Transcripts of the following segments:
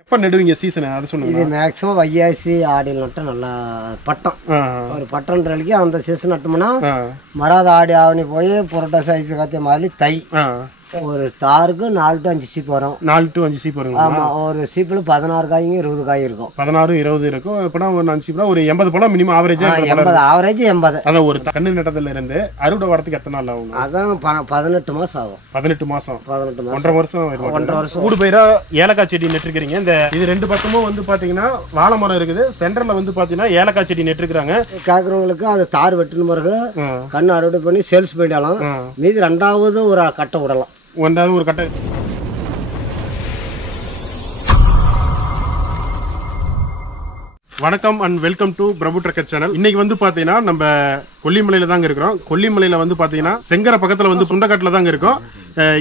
எப்போ நடுவீங்க சீசனை அதை சொல்லுங்க. இது மேக்ஸிமம் வையாசி ஆடியில் நட்டால் நல்லா பட்டம் ஒரு பட்டம்ன்றதுக்கு அந்த சீசன் நட்டோம்னா மராத ஆடி ஆவணி போய் புரட்டாசி ஐத்து காத்திய மாதிரி தை ஒரு தாருக்கு 4 to 5 சீப் வரும். 4 to 5 சீப் வரும். ஆமாம், ஒரு சீப்பில் 16 காய்ங்க 20 காய் இருக்கும். 16 20 இருக்கும். இப்போனா ஒரு 5 சீப்னா ஒரு 80 பழம் மினிமம் ஆவரேஜாக 80 ஆவரேஜ் 80. அதான் ஒரு கண்ணு நட்டதுல இருந்து அறுவடை வரத்துக்கு எத்தனை நாள் ஆகும்? அதான் 18 மாதம் ஆகும். 18 மாதம் 1.5 வருஷம் 1.5 வருஷம். கூடு பயிரா ஏலக்காய் செடி நட்டுருக்கிறீங்க. இந்த இது ரெண்டு பக்கமும் வந்து பார்த்தீங்கன்னா வாழை மரம் இருக்குது. சென்டரில் வந்து பார்த்தீங்கன்னா ஏலக்காய் செடி நட்டுருக்குறாங்க. கேட்குறவங்களுக்கு அது தார் வெட்டின பிறகு கண்ணு அறுவடை பண்ணி சேல்ஸ் பண்ணிடலாம். மீதி 2வது ஒரு கட்டை விடலாம். 1வது ஒரு கட்டை. வணக்கம் and welcome to Prabhu trucker channel. இன்னைக்கு வந்து பாத்தீங்கன்னா நம்ம கொல்லிமலையில தாங்க இருக்கிறோம். கொல்லிமலையில வந்து பாத்தீங்கன்னா செங்கர பக்கத்துல வந்து சுண்டக்காட்டுல தாங்க இருக்கோம்.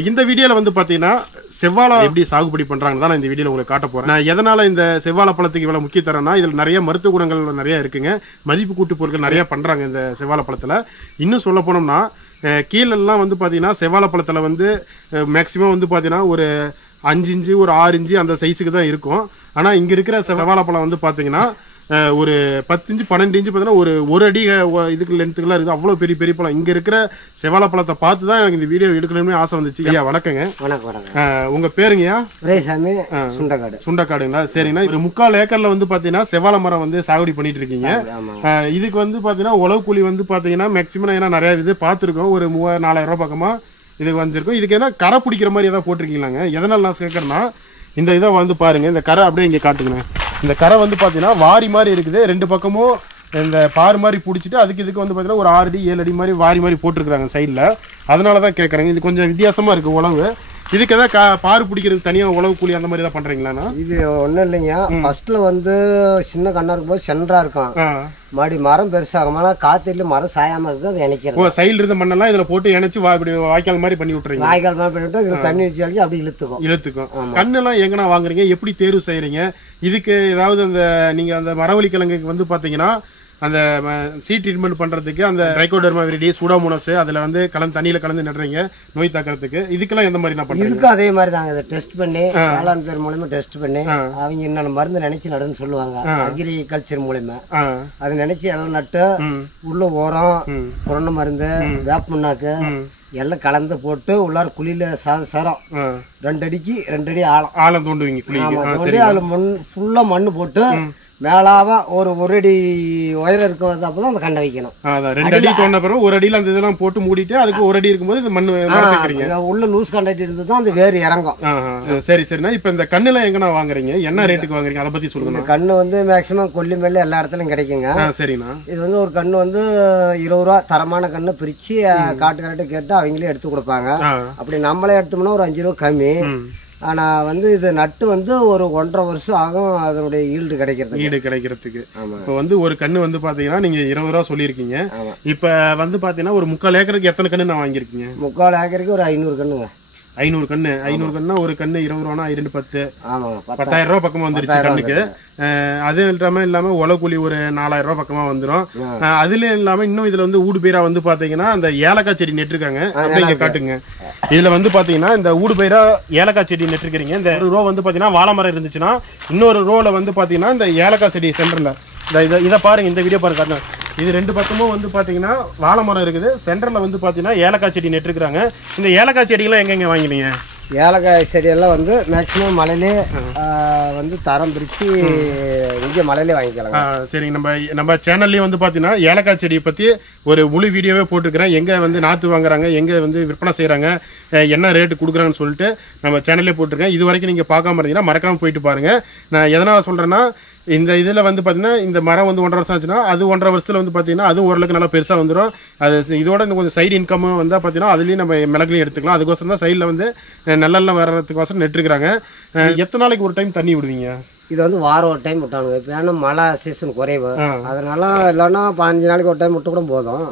இந்த வீடியோல வந்து பாத்தீங்கன்னா செவ்வாழை எப்படி சாகுபடி பண்றாங்க தான் இந்த வீடியோல உங்களுக்கு காட்ட போறேன். நான் எதனால இந்த செவ்வாழை பழத்துக்கு இவ்வளவு முக்கிய தரேன்னா இதுல நிறைய மருத்துவ குணங்கள் நிறைய இருக்குங்க. மதிப்பு கூட்டு பொருட்கள் நிறைய பண்றாங்க இந்த செவ்வாழை பழத்துல. இன்னும் சொல்ல போனோம்னா கீழெல்லாம் வந்து பார்த்தீங்கன்னா செவ்வாழை பழத்தில் வந்து மேக்ஸிமம் வந்து பார்த்தீங்கன்னா ஒரு 5 இன்ச்சு ஒரு 6 இன்ச்சு அந்த சைஸுக்கு தான் இருக்கும். ஆனால் இங்கே இருக்கிற செவ்வாழை பழம் வந்து பார்த்தீங்கன்னா ஒரு 10 இன்ச்சு 12 இன்ச்சு பார்த்தீங்கன்னா ஒரு அடி இதுக்கு லென்த்துக்கெல்லாம் இருக்குது. அவ்வளோ பெரிய பெரிய பழம். இங்கே இருக்கிற செவ்வாழை பழத்தை பார்த்து தான் எனக்கு இந்த வீடியோ எடுக்கணும்னு ஆசை வந்துச்சு. ஐயா வணக்கங்க. வணக்கம். உங்கள் பேருங்கய்யா? சுண்டக்காடு. சுண்டக்காடுங்களா? சரிங்கண்ணா. ஒரு 3/4 ஏக்கரில் வந்து பார்த்தீங்கன்னா செவ்வாழை மரம் வந்து சாகுபடி பண்ணிட்டு இருக்கீங்க. இதுக்கு வந்து பார்த்தீங்கன்னா உழவு கூலி வந்து பார்த்தீங்கன்னா மேக்ஸிமம் ஏன்னா நிறையா இது பார்த்துருக்கோம். ஒரு 3000-4000 ரூபா பக்கமாக இதுக்கு வந்துருக்கும். இதுக்கு என்ன கரை பிடிக்கிற மாதிரி எதாவது போட்டிருக்கீங்களாங்க? எதனால் நான் கேட்குறேன்னா இந்த இதை வந்து பாருங்கள், இந்த கரை அப்படியே இங்கே காட்டுங்கண்ணே. இந்த கரை வந்து பார்த்தீங்கன்னா வாரி மாதிரி இருக்குது. 2 பக்கமும் இந்த பார் மாதிரி பிடிச்சிட்டு அதுக்கு இதுக்கு வந்து பார்த்தீங்கன்னா ஒரு 6 அடி 7 அடி மாதிரி வாரி மாதிரி போட்டிருக்கிறாங்க சைடில். அதனால தான் கேட்குறேங்க. இது கொஞ்சம் வித்தியாசமாக இருக்குது உழவு. இதுக்கு எதாவது பாரு பிடிக்கிறது தனியாக உழவு கூலி அந்த மாதிரி தான் பண்ணுறீங்களாண்ணா? இது ஒன்றும் இல்லைங்க. ஃபர்ஸ்ட்ல வந்து சின்ன கண்ணா இருக்கும்போது சென்டரா இருக்கும். மறுபடி மரம் பெருசாகும்னா காத்துல மரம் சாயாம இருக்கு. அது இணைக்கிறது. சைடில் இருந்த மண்ணெல்லாம் இதில் போட்டு இணைச்சு வாய்க்கால் மாதிரி பண்ணி விட்டுறீங்க. வாய்க்கால் மாதிரி பண்ணிவிட்டு இதில் தண்ணி வச்சு அப்படி இழுத்துக்கும். கண்ணெல்லாம் எங்கன்னா வாங்குறீங்க? எப்படி தேர்வு செய்கிறீங்க? இதுக்கு ஏதாவது அந்த நீங்கள் அந்த மரவள்ளி கிழங்குக்கு வந்து பார்த்தீங்கன்னா அந்த சீட் ட்ரீட்மெண்ட் பண்ணுறதுக்கு அந்த ட்ரைகோடர்மா விரிடி சூடோமோனஸ் அதில் வந்து தண்ணியில் கலந்து நடுறீங்க நோய் தாக்கிறதுக்கு. இதுக்கெல்லாம் எந்த மாதிரி நான் பண்ணுறேன்? இதுக்கும் அதே மாதிரி தாங்க. இதை டெஸ்ட் பண்ணி வேளாண் பேர் மூலமா டெஸ்ட் பண்ணி அவங்க என்னென்ன மருந்து நினைச்சு நடுன்னு சொல்லுவாங்க. அக்ரிகல்ச்சர் மூலமா அதை நினைச்சு எல்லாம் நட்டு உள்ள உரம் புரண மருந்து வேப்ப முன்னாக்கு எல்லாம் கலந்து போட்டு உள்ளார குழியில சரம் 2 அடிக்கு 2 அடி ஆழம் தோண்டுவீங்க. தோண்டி அதில் ஃபுல்லா மண்ணு போட்டு மேலாவ ஒரு அடி உயரம் இருக்கிறது அப்பதான் அந்த கண்டை வைக்கணும். 2 அடி தோண்ட பிறகு 1 அடியில் அந்த இதெல்லாம் போட்டு மூடிட்டு அதுக்கு 1 அடி இருக்கும்போது இந்த மண்ணு உள்ள லூஸ் கண்டாக்ட் இருந்து தான் அந்த வேறு இறங்கும். சரிண்ணா. இப்போ இந்த கண்ணுலாம் எங்கன்னா வாங்குறீங்க? என்ன ரேட்டுக்கு வாங்குறீங்க அதை பத்தி சொல்லுங்க. கண்ணு வந்து மேக்சிமம் கொல்லிமேல எல்லா இடத்துலயும் கிடைக்குங்க. சரிண்ணா. இது வந்து ஒரு கண்ணு வந்து 20 ரூபா தரமான கண்ணு பிரிச்சு காட்டுக்காரட்ட கேட்டு அவங்களே எடுத்து கொடுப்பாங்க. அப்படி நம்மளே எடுத்தோம்னா ஒரு 5 ரூபா கம்மி. ஆனால் வந்து இது நட்டு வந்து ஒரு 1.5 வருஷம் ஆகும் அதனுடைய ஈல்டு கிடைக்கிறதுக்கு. இப்போ வந்து ஒரு கண்ணு வந்து பார்த்தீங்கன்னா நீங்கள் 20 ரூபா சொல்லியிருக்கீங்க. இப்போ வந்து பார்த்தீங்கன்னா ஒரு 3/4 ஏக்கருக்கு எத்தனை கண்ணு நான் வாங்கியிருக்கீங்க? 3/4 ஏக்கருக்கு ஒரு 500 கண்ணுங்க. 500 கண்ணு. 500 கண்ணுனா ஒரு கண்ணு 20 ரூபானா 2 10 10,000 ரூபா பக்கமாக வந்துருச்சு கண்ணுக்கு. அது இல்லாமல் உழவு கூலி ஒரு 4000 ரூபா பக்கமாக வந்துடும். அதுல இல்லாமல் இன்னும் இதில் வந்து ஊடு பயிரா வந்து பார்த்தீங்கன்னா அந்த ஏலக்காய் செடி நெட்டிருக்காங்க. அப்படிங்க காட்டுங்க. இதில் வந்து பார்த்தீங்கன்னா இந்த ஊடு பயிரா ஏலக்காய் செடி நெட்டிருக்கிறீங்க. இந்த ஒரு ரோ வந்து பார்த்தீங்கன்னா வாழை மரம் இருந்துச்சுன்னா இன்னொரு ரோவில் வந்து பார்த்தீங்கன்னா இந்த ஏலக்காய் செடி சென்டரில் இதை பாருங்க. இந்த வீடியோ பாருங்க. இது 2 பக்கமும் வந்து பார்த்தீங்கன்னா வாழை மரம் இருக்குது. சென்டரில் வந்து பார்த்தீங்கன்னா ஏலக்காய் செடி நெட்டிருக்கிறாங்க. இந்த ஏலக்காய் செடிகள்லாம் எங்கெங்க வாங்கினீங்க? ஏலக்காய் செடியெல்லாம் வந்து மேக்சிமம் மலையிலே வந்து தரம் பிரித்து இங்கே மலையிலே வாங்கிக்கலாம். சரி. நம்ம சேனல்லையும் வந்து பார்த்தீங்கன்னா ஏலக்காய் செடியை பற்றி ஒரு முழு வீடியோவே போட்டுருக்கிறேன். எங்கே வந்து நாற்று வாங்குறாங்க, எங்கே வந்து விற்பனை செய்கிறாங்க, என்ன ரேட்டு கொடுக்குறாங்கன்னு சொல்லிட்டு நம்ம சேனல்லே போட்டிருக்கேன். இது வரைக்கும் நீங்கள் பார்க்காம இருந்தீங்கன்னா மறக்காமல் போயிட்டு பாருங்கள். நான் எதனால் சொல்கிறேன்னா இந்த இதில் வந்து பார்த்தீங்கன்னா இந்த மரம் வந்து 1.5 வருஷம் ஆச்சுன்னா அது 1.5 வருஷத்தில் வந்து பார்த்தீங்கன்னா அது ஓரளவுக்கு நல்லா பெருசாக வந்துடும். அது இதோட இன்னும் கொஞ்சம் சைடு இன்கம்மும் வந்தால் பார்த்தீங்கன்னா அதுலேயும் நம்ம மிளகுலையும் எடுத்துக்கலாம். அதுக்கோசரம் தான் சைடில் வந்து நல்லெல்லாம் வர்றதுக்கோசரம் நெட்டுருக்குறாங்க. எத்தனை நாளைக்கு ஒரு டைம் தண்ணி விடுவீங்க? இது வந்து வாரம் ஒரு டைம் விட்டானுங்க. இப்போ ஏன்னா மழை சீசன் குறைவு, அதனால இல்லைன்னா 15 நாளைக்கு ஒரு டைம் விட்டு கூட போதும்.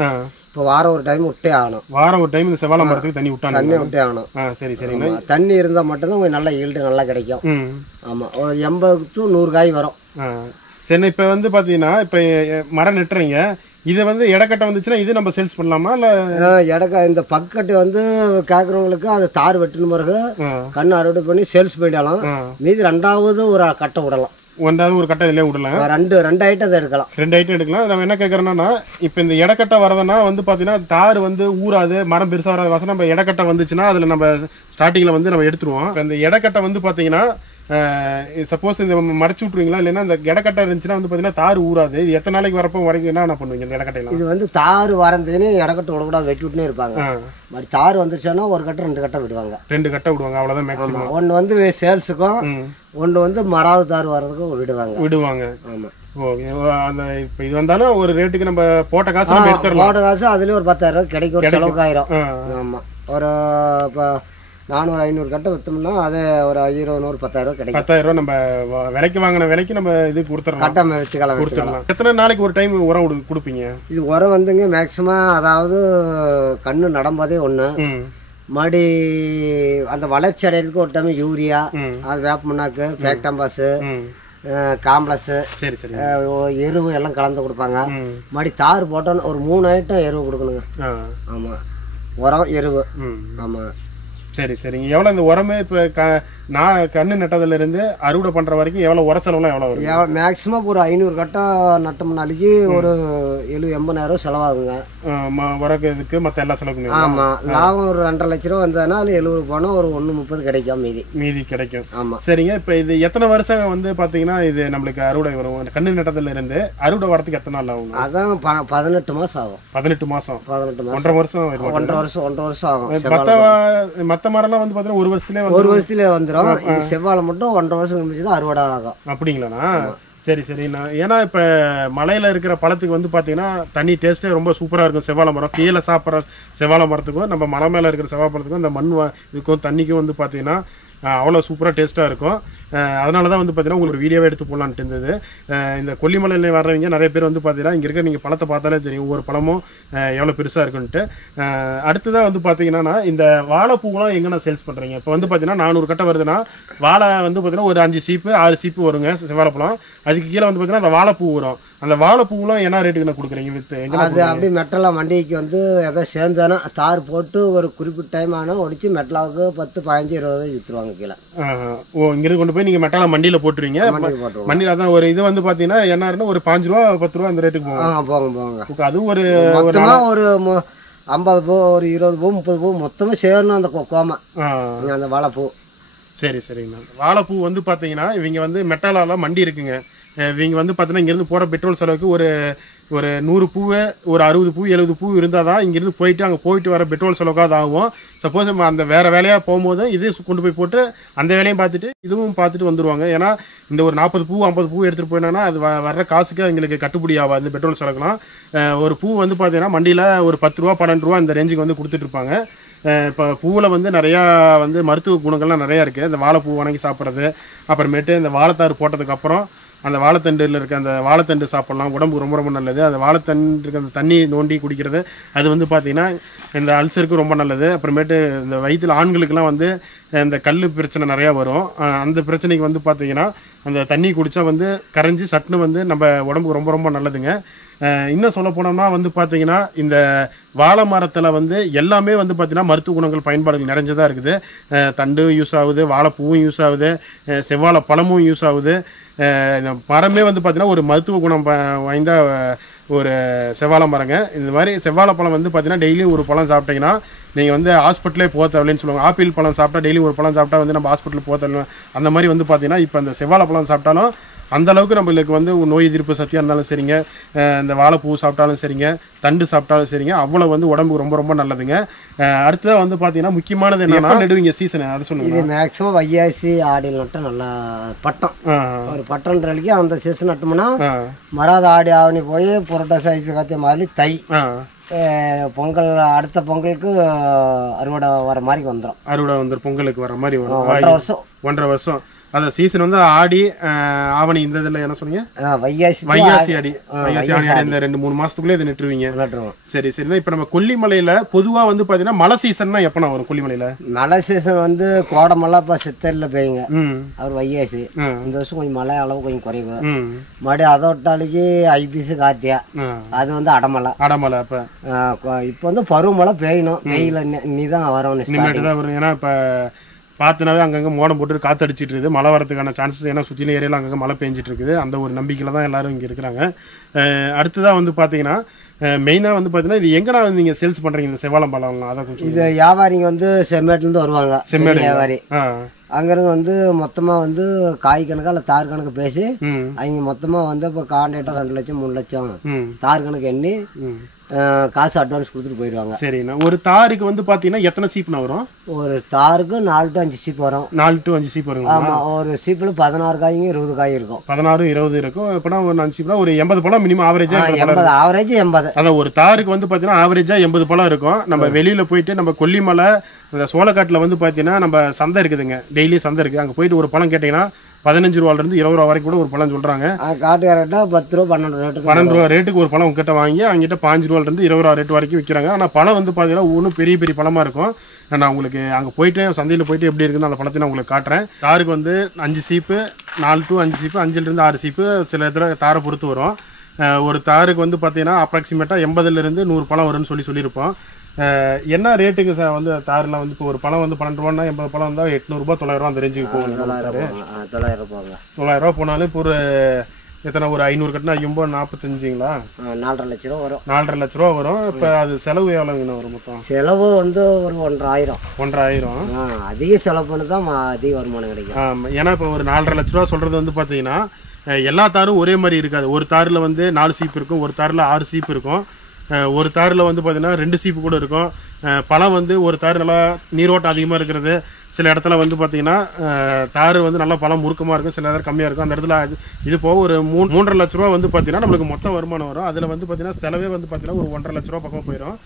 இப்போ வாரம் ஒரு டைம் விட்டே ஆகணும். வாரம் ஒரு டைம் இந்த செவ்வாழை மரத்துக்கு தண்ணி விட்டே ஆகணும். சரிங்க. தண்ணி இருந்தால் மட்டும்தான் உங்களுக்கு நல்ல ஈல்டு நல்லா கிடைக்கும். ஆமாம், ஒரு 80 to 100 காய் வரும். சரி. இப்போ வந்து பார்த்தீங்கன்னா இப்போ மரம் நட்டுறீங்க. இதை வந்து இடக்கட்டை வந்துச்சுன்னா இது நம்ம சேல்ஸ் பண்ணலாமா இல்லை இடக்க இந்த பக்கட்டு வந்து கேட்குறவங்களுக்கு அது தார் வெட்டின பிறகு கண்ணு அறுவடை பண்ணி சேல்ஸ் பண்ணிடலாம். மீதி 2வது ஒரு கட்டை விடலாம். 1வது ஒரு கட்டை இதிலே விடலாம். ரெண்டு ஐட்டம் எடுக்கலாம். 2 ஐட்டம் எடுக்கலாம். நம்ம என்ன கேட்குறோன்னா இப்போ இந்த இடக்கட்டை வரதுன்னா வந்து பார்த்தீங்கன்னா தார் வந்து ஊறாது, மரம் பெருசாக வராத வாசம். நம்ம இடக்கட்டை வந்துச்சுன்னா அதில் நம்ம ஸ்டார்டிங்கில் வந்து நம்ம எடுத்துருவோம். இப்போ இந்த இடக்கட்டை வந்து பார்த்தீங்கன்னா சப்போஸ் இந்த மறைச்சு விட்ருவீங்களா, இல்லைன்னா இந்த இடக்கட்டை இருந்துச்சுன்னா வந்து பார்த்தீங்கன்னா தார் ஊறாது. இது எத்தனை நாளைக்கு வரப்போ வரைக்கும் என்ன பண்ணுவீங்க இந்த இடக்கட்டையில? இது வந்து தார் வரந்தேன்னு இடக்கட்டை விடக்கூடாது, வெட்டி விட்டுனே இருப்பாங்க. மாதிரி தார் வந்துருச்சுன்னா ஒரு கட்டை 2 கட்டை விடுவாங்க. 2 கட்டை விடுவாங்க, அவ்வளோதான் மேக்ஸிமம். ஒன்று வந்து சேல்ஸுக்கும், ஒன்று வந்து மராவது தார் வர்றதுக்கும் விடுவாங்க. ஆமாம். ஓகே. அந்த இப்போ இது வந்தாலும் ஒரு ரேட்டுக்கு நம்ம போட்ட காசு நம்ம எடுத்துடலாம். போட்ட காசு அதுலேயும் ஒரு 10,000 கிடைக்கும், ஒரு செலவுக்கு ஆயிரும். ஆமாம். ஒரு இப்போ 400-500 கட்டை விற்றோம்னா அது ஒரு 20,000 10,000 கிடைக்கும். 10,000 நம்ம விலைக்கு வாங்கின விலைக்கு நம்ம இது கொடுத்துடலாம். கட்டை வச்சுக்கலாம். எத்தனை நாளைக்கு ஒரு டைம் உரம் கொடுப்பீங்க? இது உரம் வந்துங்க மேக்ஸிமம் அதாவது கண்ணு நடம்போதே ஒன்று, மறுபடி அந்த வளர்ச்சி அடையிறதுக்கு ஒரு டைம் யூரியா, அது வேப்ப முன்னாக்கு, பேக்டாம்பாஸு, காம்ப்ளக்ஸு, சரி சரி, எருவு எல்லாம் கலந்து கொடுப்பாங்க. மறுபடி தார் போட்டோன்னு ஒரு 3 ஐட்டம் எருவு கொடுக்கணுங்க. ஆமாம், உரம் எருவு. ஆமாம். சரி சரிங்க. எவ்வளோ இந்த உரமே இப்போ நான் கண்ணு நட்டதுலேருந்து அறுவடை பண்ணுற வரைக்கும் எவ்வளோ உர செலவுலாம் எவ்வளோ வரும்? மேக்ஸிமம் ஒரு 500 கட்டை நட்டம் நாளைக்கு ஒரு 70-80,000 செலவாகுங்க. உரக்கு மற்ற எல்லா செலவுக்குமே. ஆமாம். லாபம் ஒரு 2.5 லட்ச ரூபா வந்ததுன்னா அது 70 போனால் ஒரு 130 கிடைக்கும், மீதி கிடைக்கும். ஆமாம். சரிங்க. இப்போ இது எத்தனை வருஷம் வந்து பார்த்தீங்கன்னா இது நம்மளுக்கு அறுவடை வரும்? கண்ணு நட்டதுலேருந்து அறுவடை வரதுக்கு எத்தனை நாள் ஆகும்? அதான் 18 மாதம் ஆகும். 18 மாதம். 1.5 வருஷம். 1.5 வருஷம் ஆகும். மற்ற மரம்லாம் வந்து பார்த்தீங்கன்னா ஒரு வருஷத்துலேயே வந்துடும். செவ்வாழை மட்டும் 1.5 வருஷம் கழிச்சு தான் அறுவடை ஆகும். அப்படிங்களாண்ணா? சரி சரி. ஏன்னா இப்போ மலையில் இருக்கிற பழத்துக்கு வந்து பார்த்தீங்கன்னா தண்ணி டேஸ்ட்டே ரொம்ப சூப்பராக இருக்கும். செவ்வாழை மரம் கீழே சாப்பிட்ற செவ்வாழை மரத்துக்கும் நம்ம மலை மேலே இருக்கிற செவ்வாழை பழத்துக்கும் அந்த மண் இதுக்கும் தண்ணிக்கும் வந்து பார்த்தீங்கன்னா அவ்வளோ சூப்பராக டேஸ்ட்டாக இருக்கும். அதனால தான் வந்து பார்த்தீங்கன்னா உங்களுக்கு வீடியோவே எடுத்து போடலான்ட்டு இருந்தது. இந்த கொல்லிமலையில் வர்றவங்க நிறைய பேர் வந்து பார்த்தீங்கன்னா இங்கே இருக்க நீங்கள் பழத்தை பார்த்தாலே தெரியும் ஒவ்வொரு பழமும் எவ்வளோ பெருசாக இருக்குன்ட்டு. அடுத்ததாக வந்து பார்த்தீங்கன்னா இந்த வாழைப்பூவெலாம் எங்கே சேல்ஸ் பண்ணுறீங்க? இப்போ வந்து பார்த்தீங்கன்னா 400 கட்டை வருதுன்னா வாழை வந்து பார்த்தீங்கன்னா ஒரு 5 சீப்பு 6 சீப்பு வருங்க செவ்வாழைப்பழம். அதுக்கு கீழே வந்து பார்த்தீங்கன்னா அந்த வாழைப்பூ வரும். அந்த வாழைப்பூவெலாம் என்ன ரேட்டுக்கு நான் கொடுக்குறீங்க வித்து? அது அப்படி மெட்டலாக வண்டிக்கு வந்து எதாவது சேர்ந்தானா தார் போட்டு ஒரு குறிப்பிட்ட டைம் ஆனால் ஒடிச்சு மெட்டலாவுக்கு 10, 15, 20 விற்றுருவாங்க கீழே. ஓ, இங்கிருந்து கொண்டு போய் நீங்கள் மெட்டலா மண்டியில் போட்டுருவீங்க. மண்டியில் அதான் ஒரு இது வந்து பார்த்தீங்கன்னா என்ன ஒரு 5 ரூபா 10 ரூபா அந்த ரேட்டுக்கு போங்க. அது ஒரு ஒரு 50 பூ, ஒரு 20 பூ, 30 பூ மொத்தமாக சேரணும் அந்த கோமா அந்த வாழைப்பூ. சரி சரிங்கண்ணா. வாழைப்பூ வந்து பார்த்தீங்கன்னா இவங்க வந்து மெட்டலால மண்டி இருக்குங்க. இவங்க வந்து பார்த்தீங்கன்னா இங்கேருந்து போகிற பெட்ரோல் செலவுக்கு ஒரு 100 பூ, ஒரு 60 பூ, 70 பூ இருந்தால் தான் இங்கேருந்து போயிட்டு அங்கே போயிட்டு வர பெட்ரோல் செலவுக்காக ஆகும். சப்போஸ் நம்ம அந்த வேறு வேலையாக போகும்போது இது கொண்டு போய் போட்டு அந்த வேலையும் பார்த்துட்டு இதுவும் பார்த்துட்டு வந்துடுவாங்க. ஏன்னா இந்த ஒரு 40 பூ 50 பூ எடுத்துகிட்டு போயினாங்கன்னா அது வர்ற காசுக்கு எங்களுக்கு கட்டுப்படி ஆகாது இந்த பெட்ரோல் செலவுக்குலாம். ஒரு பூ வந்து பார்த்தீங்கன்னா மண்டியில் ஒரு 10 ரூபா 12 ரூபா இந்த ரேஞ்சுக்கு வந்து கொடுத்துட்ருப்பாங்க. இப்போ பூவில் வந்து நிறையா வந்து மருத்துவ குணங்கள்லாம் நிறையா இருக்குது. இந்த வாழைப்பூ வணங்கி சாப்பிட்றது, அப்புறமேட்டு இந்த வாழைத்தாறு போட்டதுக்கப்புறம் அந்த வாழைத்தண்டில் இருக்க அந்த வாழைத்தண்டு சாப்பிட்லாம், உடம்புக்கு ரொம்ப ரொம்ப நல்லது. அந்த வாழைத்தண்டு இருக்க அந்த தண்ணி நோண்டி குடிக்கிறது அது வந்து பார்த்திங்கன்னா இந்த அல்சருக்கு ரொம்ப நல்லது. அப்புறமேட்டு இந்த வயிற்றில் ஆண்களுக்கெல்லாம் வந்து இந்த கல் பிரச்சனை நிறையா வரும். அந்த பிரச்சனைக்கு வந்து பார்த்திங்கன்னா அந்த தண்ணி குடித்தா வந்து கரைஞ்சி சட்டுன்னு வந்து நம்ம உடம்புக்கு ரொம்ப ரொம்ப நல்லதுங்க. இன்னும் சொல்ல போனோம்னா வந்து பார்த்தீங்கன்னா இந்த வாழை மரத்தில் வந்து எல்லாமே வந்து பார்த்தீங்கன்னா மருத்துவ குணங்கள் பயன்பாடுகள் நிறைஞ்சதாக இருக்குது. தண்டும் யூஸ் ஆகுது, வாழைப்பூவும் யூஸ் ஆகுது, செவ்வாழை பழமும் யூஸ் ஆகுது. இந்த மரமே வந்து பார்த்தீங்கன்னா ஒரு மருத்துவ குணம் வாய்ந்த ஒரு செவ்வாழை மரங்க. இந்த மாதிரி செவ்வாழை பழம் வந்து பார்த்தீங்கன்னா டெய்லியும் ஒரு பழம் சாப்பிட்டீங்கன்னா நீங்கள் வந்து ஹாஸ்பிட்டலே போக தேவையில்லைன்னு சொல்லுவாங்க. ஆப்பிள் பழம் சாப்பிட்டா டெய்லி ஒரு பழம் சாப்பிட்டா வந்து நம்ம ஹாஸ்பிட்டல் போக தேவை. அந்த மாதிரி வந்து பார்த்தீங்கன்னா இப்போ அந்த செவ்வாழை பழம் சாப்பிட்டாலும் அந்த அளவுக்கு நம்மளுக்கு வந்து நோய் எதிர்ப்பு சக்தியாக இருந்தாலும் சரிங்க, இந்த வாழைப்பூ சாப்பிட்டாலும் சரிங்க, தண்டு சாப்பிட்டாலும் சரிங்க, அவ்வளோ வந்து உடம்புக்கு ரொம்ப ரொம்ப நல்லதுங்க. அடுத்ததாக வந்து பார்த்தீங்கன்னா முக்கியமானது என்னன்னா நடுவீங்க சீசனு அதை சொல்லுங்கள். இது மேக்ஸிமம் வையாசி ஆடியில் நட்டால் நல்லா பட்டம் ஒரு பட்டம்ன்றதுக்கு அந்த சீசன் நட்டோம்னா மராத ஆடி ஆவணி போய் புரட்டாசி ஐந்து காத்திய மாதிரி தை பொங்கல் அடுத்த பொங்கலுக்கு அறுவடை வர மாதிரி வந்துடும். அறுவடை வந்துடும் பொங்கலுக்கு வர மாதிரி வரும். 1.5 வருஷம். 1.5 வருஷம். அந்த சீசன் வந்து ஆடி ஆவணி இந்த இதுல என்ன சொன்னீங்க? வைகாசி ஆடி இந்த 2-3 மாசத்துக்குள்ளே இதை நட்டுருவீங்க. சரி சரி. இப்ப நம்ம கொல்லிமலையில பொதுவா வந்து பாத்தீங்கன்னா மழை சீசன்னா எப்பனா வரும் கொல்லிமலையில? மழை சீசன் வந்து கோடை மழை இப்ப சித்தரில் பெய்யுங்க. அவர் வைகாசி. இந்த வருஷம் கொஞ்சம் மழை அளவு கொஞ்சம் குறைவு. மறுபடியும் அதை விட்டாலேக்கு ஐபிசி காத்தியா அது வந்து அடமலை. இப்ப வந்து பருவமழை பெய்யணும். வெயில நீதான் வரணும். ஏன்னா இப்ப பார்த்துனாவே அங்கங்கே மோடம் போட்டு காற்று அடிச்சிட்டு இருக்குது. மழை வரதுக்கான சான்சஸ் ஏன்னா சுற்றிலும் ஏரியாவில் அங்கங்கே மழை பெஞ்சிட்டு இருக்குது. அந்த ஒரு நம்பிக்கையில் தான் எல்லாரும் இங்கே இருக்கிறாங்க. அடுத்ததாக வந்து பார்த்தீங்கன்னா மெயினாக வந்து பார்த்தீங்கன்னா இது எங்கடா வந்து நீங்கள் சேல்ஸ் பண்ணுறீங்க இந்த செவ்வாழம் பழம்லாம்? அதை கொஞ்சம் இது வியாபாரிங்க வந்து செம்மேட்லேருந்து வருவாங்க. செம்மேடு வியாபாரி அங்கேருந்து வந்து மொத்தமாக வந்து காய் கணக்கா இல்லை தார் கணக்கு பேசி அவங்க மொத்தமாக வந்து இப்போ கான்ட்ராக்டாக 2 லட்சம் 3 லட்சம் தார் கணக்கு எண்ணி காசு அட்வான்ஸ் கொடுத்துட்டு போயிடுவாங்க. சரிண்ணா. ஒரு தாருக்கு வந்து பார்த்தீங்கன்னா எத்தனை சீப்புனா வரும்? ஒரு தாருக்கு 4 to 5 சீப் வரும். 4 to 5 சீப் வரும். ஆமாம். ஒரு சீப்பில் 16 காய்ங்க 20 காய் இருக்கும். 16-20 இருக்கும். இப்போனா ஒரு 5 சீப்னா ஒரு 80 பழம் மினிமம் ஆவரேஜா? 80. அதான் ஒரு தாருக்கு வந்து பார்த்தீங்கன்னா ஆவரேஜா 80 பழம் இருக்கும். நம்ம வெளியில் போயிட்டு நம்ம கொல்லிமலை இந்த சோளக்காட்டில் வந்து பார்த்தீங்கன்னா நம்ம சந்தை இருக்குதுங்க. டெய்லி சந்தை இருக்குது. அங்கே போயிட்டு ஒரு பழம் கேட்டிங்கன்னா 15 ரூபாயிலிருந்து 20 ரூபா வரைக்கும் கூட ஒரு பழம் சொல்றாங்க. காட்டுக்காரட்டா 10 ரூபா 12 ரூபா ரேட்டுக்கு ஒரு பழம் உங்ககிட்ட வாங்கி அவங்ககிட்ட 5 ரூபாயிலிருந்து 20 ரூபா ரேட் வரைக்கும் விற்கிறாங்க. ஆனால் பழம் வந்து பார்த்தீங்கன்னா ஒன்றும் பெரிய பெரிய பழமா இருக்கும். நான் உங்களுக்கு அங்கே போயிட்டு சந்தையில் போயிட்டு எப்படி இருக்குன்னு அந்த பழத்தை நான் உங்களுக்கு காட்டுறேன். தாருக்கு வந்து 5 சீப்பு 4 to 5 சீப்பு 5லிருந்து 6 சீப்பு சில இடத்துல தாரை பொறுத்து வரும். ஒரு தாருக்கு வந்து பார்த்தீங்கன்னா அப்ராக்சிமேட்டாக 80லிருந்து 100 பழம் வரும்னு சொல்லியிருப்போம். என்ன ரேட்டுக்கு சார் வந்து தாரில் வந்து இப்போ ஒரு பழம் வந்து 12 ரூபான்னா 80 பழம் வந்தால் 800 ரூபா 900 ரூபா அந்த ரேஞ்சுக்கு போகும். 900 ரூபா போனாலும் இப்போ ஒரு எத்தனை ஒரு 500 கட்டினா 45ங்களா? 4.5 லட்ச ரூபா வரும். 4.5 லட்ச ரூபா வரும். இப்போ அது செலவு எவ்வளோங்கண்ணா வரும் மொத்தம்? செலவு வந்து ஒரு 1,500. 1,500 அதிக செலவு பண்ணி தான் அதிக வருமானம் கிடைக்கும். ஆமாம். ஏன்னா இப்போ ஒரு 4.5 லட்ச ரூபா சொல்கிறது வந்து பார்த்தீங்கன்னா எல்லா தாரும் ஒரே மாதிரி இருக்காது. ஒரு தாரில் வந்து 4 சீப்பு இருக்கும், ஒரு தாரில் 6 சீப்பு இருக்கும், ஒரு தாரில் வந்து பார்த்தீங்கன்னா 2 சீப்பு கூட இருக்கும். பழம் வந்து ஒரு தார் நல்லா நீரோட்டம் அதிகமாக இருக்கிறது. சில இடத்துல வந்து பார்த்தீங்கன்னா தார் வந்து நல்லா பழம் முறுக்கமாக இருக்கும், சில இடத்துல கம்மியாக இருக்கும். அந்த இடத்துல இது போக ஒரு 3.5 லட்ச ரூபா வந்து பார்த்தீங்கன்னா நம்மளுக்கு மொத்த வருமானம் வரும். அதில் வந்து பார்த்தீங்கன்னா செலவே வந்து பார்த்தீங்கன்னா ஒரு 1.5 லட்ச ரூபா பக்கம் போயிடும்.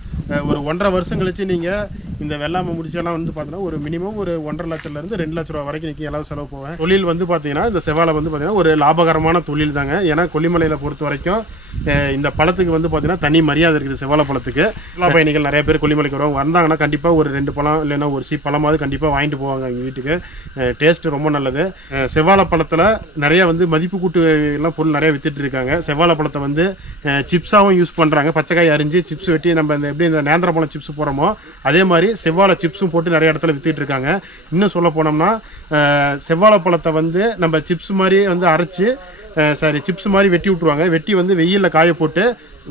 ஒரு 1.5 வருஷம் கழிச்சு நீங்கள் இந்த வெள்ளாமை முடிச்செல்லாம் வந்து பார்த்தீங்கன்னா ஒரு மினிமம் ஒரு 1.5 லட்சத்துலேருந்து 2 லட்ச ரூபா வரைக்கும் நிற்கும் எல்லாம் செலவு போவேன். தொழில் வந்து பார்த்தீங்கன்னா இந்த செவ்வாழை வந்து பார்த்தீங்கன்னா ஒரு லாபகரமான தொழில் தாங்க. ஏன்னா கொல்லிமலையில் பொறுத்த வரைக்கும் இந்த பழத்துக்கு வந்து பார்த்தீங்கன்னா தனி மரியாதை இருக்குது. செவ்வாழை பழத்துக்கு எல்லா பயணிகள் நிறைய பேர் கொல்லிமலைக்கு வருவாங்க. வந்தாங்கன்னா கண்டிப்பாக ஒரு 2 பழம் இல்லைன்னா ஒரு சீப் பழமாவது கண்டிப்பாக வாங்கிட்டு போவாங்க எங்கள் வீட்டுக்கு. டேஸ்ட்டு ரொம்ப நல்லது. செவ்வாழை பழத்தில் நிறைய வந்து மதிப்பு கூட்டு எல்லாம் பொருள் நிறைய வித்துட்டு இருக்காங்க. செவ்வாழை பழத்தை வந்து சிப்ஸாகவும் யூஸ் பண்ணுறாங்க. பச்சைக்காய் அரிஞ்சு சிப்ஸ் வெட்டி நம்ம இந்த எப்படி இந்த நேந்திர பழம் சிப்ஸ் போகிறோமோ அதே மாதிரி செவ்வாழை சிப்ஸும் போட்டு நிறைய இடத்துல வித்துட்டு இருக்காங்க. இன்னும் சொல்ல போனோம்னா செவ்வாழை பழத்தை வந்து நம்ம சிப்ஸ் மாதிரி வந்து அரைச்சி சிப்ஸ் மாதிரி வெட்டி விட்ருவாங்க. வெட்டி வந்து வெயிலில் காய போட்டு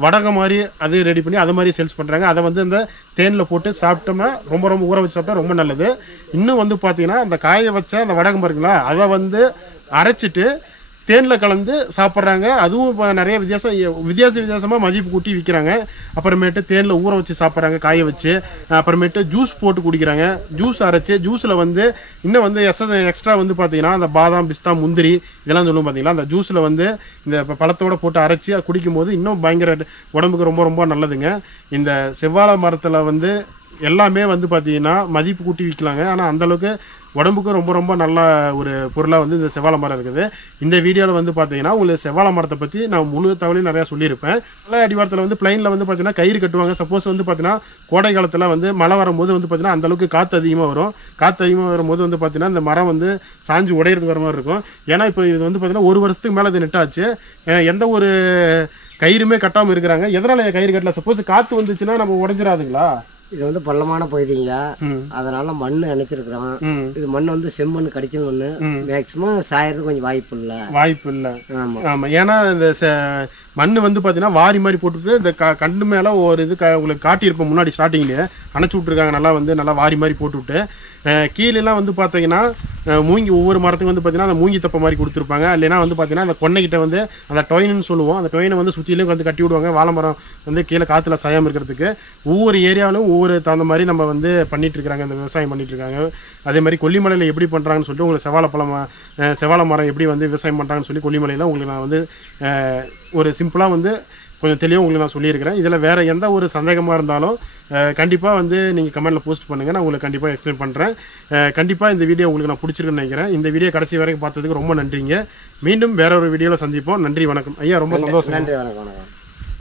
வடகை மாதிரி அது ரெடி பண்ணி அதை மாதிரி சேல்ஸ் பண்ணுறாங்க. அதை வந்து இந்த தேனில் போட்டு சாப்பிட்டோம்னா ரொம்ப ரொம்ப ஊற வச்சு சாப்பிட்டா ரொம்ப நல்லது. இன்னும் வந்து பார்த்தீங்கன்னா அந்த காய வச்ச அந்த வடகம் பாருங்களா அதை வந்து அரைச்சிட்டு தேனில் கலந்து சாப்பிட்றாங்க. அதுவும் இப்போ நிறைய வித்தியாசமாக மதிப்பு கூட்டி விற்கிறாங்க. அப்புறமேட்டு தேனில் ஊற வச்சு சாப்பிட்றாங்க காய வச்சு. அப்புறமேட்டு ஜூஸ் போட்டு குடிக்கிறாங்க. ஜூஸ் அரைச்சி ஜூஸில் வந்து இன்னும் வந்து எக்ஸ்ட்ரா வந்து பார்த்தீங்கன்னா அந்த பாதாம் பிஸ்தா முந்திரி இதெல்லாம் சொல்லுவோம் பார்த்தீங்களா, அந்த ஜூஸில் வந்து இந்த பழத்தோடு போட்டு அரைச்சி குடிக்கும்போது இன்னும் பயங்கர உடம்புக்கு ரொம்ப ரொம்ப நல்லதுங்க. இந்த செவ்வாழை மரத்தில் வந்து எல்லாமே வந்து பார்த்தீங்கன்னா மதிப்பு கூட்டி விற்கலாங்க. ஆனால் அந்தளவுக்கு உடம்புக்கு ரொம்ப ரொம்ப நல்ல ஒரு பொருளாக வந்து இந்த செவ்வாழை மரம் இருக்குது. இந்த வீடியோவில் வந்து பார்த்தீங்கன்னா உங்களுக்கு செவ்வாழை மரத்தை பற்றி நான் முழு தகவலையும் நிறையா சொல்லியிருப்பேன். மலை அடிவாரத்தில் வந்து பிளைனில் வந்து பார்த்தீங்கன்னா கயிறு கட்டுவாங்க. சப்போஸ் வந்து பார்த்தீங்கன்னா கோடை காலத்தில் வந்து மழை வரும்போது வந்து பார்த்தீங்கன்னா அந்தளவுக்கு காற்று அதிகமாக வரும். காற்று அதிகமாக வரும்போது வந்து பார்த்தீங்கன்னா இந்த மரம் வந்து சாஞ்சு உடையிறது வர மாதிரி இருக்கும். ஏன்னா இப்போ இது வந்து பார்த்தீங்கன்னா 1 வருஷத்துக்கு மேலே இது நெட்டாச்சு. எந்த ஒரு கயிறுமே கட்டாமல் இருக்கிறாங்க. எதனால் கயிறு கட்டல? சப்போஸ் காற்று வந்துச்சுன்னா நம்ம உடைஞ்சிடாதுங்களா? இது வந்து பள்ளமான பகுதிங்க, அதனால மண் நினைச்சிருக்கிறோம். இது மண் வந்து செம்மண் கடிச்ச மண்ணு. மேக்சிமம் சாயறதுக்கு கொஞ்சம் வாய்ப்பு இல்லை. ஆமா. ஏன்னா இந்த மண் வந்து பார்த்தீங்கன்னா வாரி மாதிரி போட்டுட்டு இந்த கண்டு மேலே ஒரு இது உங்களுக்கு காட்டியிருப்போம் முன்னாடி ஸ்டார்டிங்லேயே அணைச்சி விட்ருக்காங்க. நல்லா வாரி மாதிரி போட்டுவிட்டு கீழெல்லாம் வந்து பார்த்தீங்கன்னா மூங்கி ஒவ்வொரு மரத்துக்கு வந்து பார்த்தீங்கன்னா அந்த மூங்கி தப்பை மாதிரி கொடுத்துருப்பாங்க. இல்லைன்னா வந்து பார்த்தீங்கன்னா அந்த கொன்னைக்கிட்ட வந்து அந்த டொயின்னு சொல்லுவோம். அந்த டொயினை வந்து சுற்றிலையும் வந்து கட்டி விடுவாங்க. வாழை மரம் வந்து கீழே காற்றுல சாயாமல் இருக்கிறதுக்கு. ஒவ்வொரு ஏரியாவிலும் ஒவ்வொரு தகுந்த மாதிரி நம்ம வந்து பண்ணிட்டு இருக்காங்க, இந்த விவசாயம் பண்ணிட்டு இருக்காங்க. அதே மாதிரி கொல்லிமலையில் எப்படி பண்ணுறாங்கன்னு சொல்லிட்டு உங்களுக்கு செவ்வாழை மரம் எப்படி வந்து விவசாயம் பண்ணுறாங்கன்னு சொல்லி கொல்லிமலையில் உங்களுக்கு நான் வந்து ஒரு சிம்பிளாக வந்து கொஞ்சம் தெளிவாக உங்களுக்கு நான் சொல்லியிருக்கிறேன். இதில் வேறு எந்த ஒரு சந்தேகமாக இருந்தாலும் கண்டிப்பாக வந்து நீங்கள் கமெண்ட்டில் போஸ்ட் பண்ணுங்கள், நான் உங்களுக்கு கண்டிப்பாக எக்ஸ்பிளைன் பண்ணுறேன். கண்டிப்பாக இந்த வீடியோ உங்களுக்கு நான் பிடிச்சிருக்குன்னு நினைக்கிறேன். இந்த வீடியோ கடைசி வரைக்கும் பார்த்ததுக்கு ரொம்ப நன்றிங்க. மீண்டும் வேற ஒரு வீடியோவில் சந்திப்போம். நன்றி, வணக்கம் ஐயா. ரொம்ப சந்தோஷம். நன்றி, வணக்கம்.